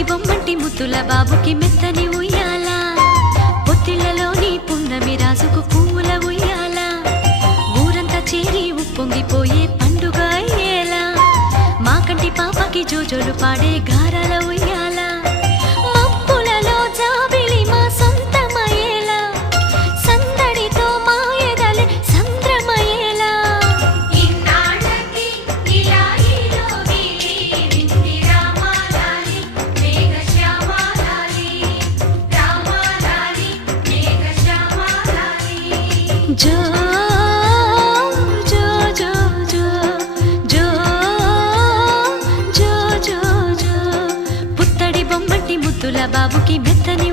పుత్తడి బొమ్మంటి ముద్దుల బాబుకి మెత్తని ఉయ్యాల పొత్తిళ్లలోని పున్నమి రాజుకు పువ్వుల ఉయ్యాల ఊరంతా చేరి ఉప్పొంగిపోయే పండుగ అయ్యేలా మా కంటి పాపకి జోజోలు పాడే గారాల ఉయ్యాల మబ్బులలో జాబిలి మా సొంతమయ్యేలా సందడితో మా ఎదలే సంద్రమయ్యేలా ఇన్నాళ్ళకి ఇలాయిలో గిలి వింది రామాలాలి మేఘశ్యామాలాలి రామాలాలి మేఘశ్యామాలాలి జో జో జో జో జో జో జో జో పుత్తడి బొమ్మంటి ముద్దుల బాబుకి మెత్తని